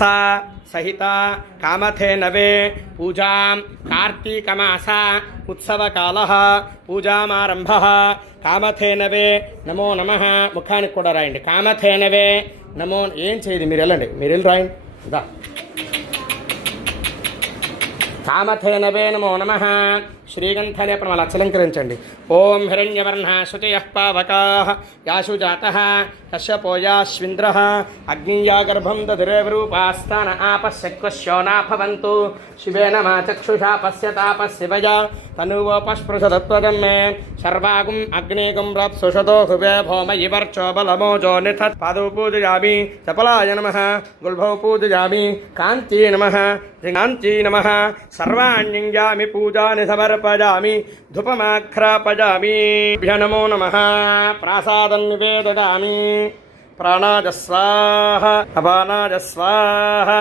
मनसा सहित कामधेनवे पूजा कार्तीकमास उत्सवकालः पूजामारंभः कामधेनवे नमो नमः मुखानिकि कूडा रायंడి कामधेनवे नमो ఏం చేయదు మీరు వెళ్ళండి మీరు వెళ్ళి రాయండి దా कामधेनवे नमो नमः श्रीगंधने प्रमाण अलंकरिंचंడి ओं हिरण्यवर्णः शुचयः पावकाः यासु जातः कश्यपोयाश्विन्द्रः अग्निया गर्भं दधिरेवरूपास्तान आपश्यक्वश्योना भवन्तु शिवेन मा चक्षुषा पश्यतापस्यवया तनुवोपस्पृशतत्वदं मे सर्वागुम् अग्निगुं रप्सुषतो हुवे भौमयि वर्चो बलमोजो निथत् पादौ पूजयामि चपलाय नमः गुल्भौ पूजयामि कान्ती नमः कान्ती नमः सर्वाण्यङ्गामि पूजानि समर्पयामि धूपमाघ्रापयामि नमो नमः प्रासादं निवेदयामि प्राणाय स्वाहा अपानाय स्वाहा।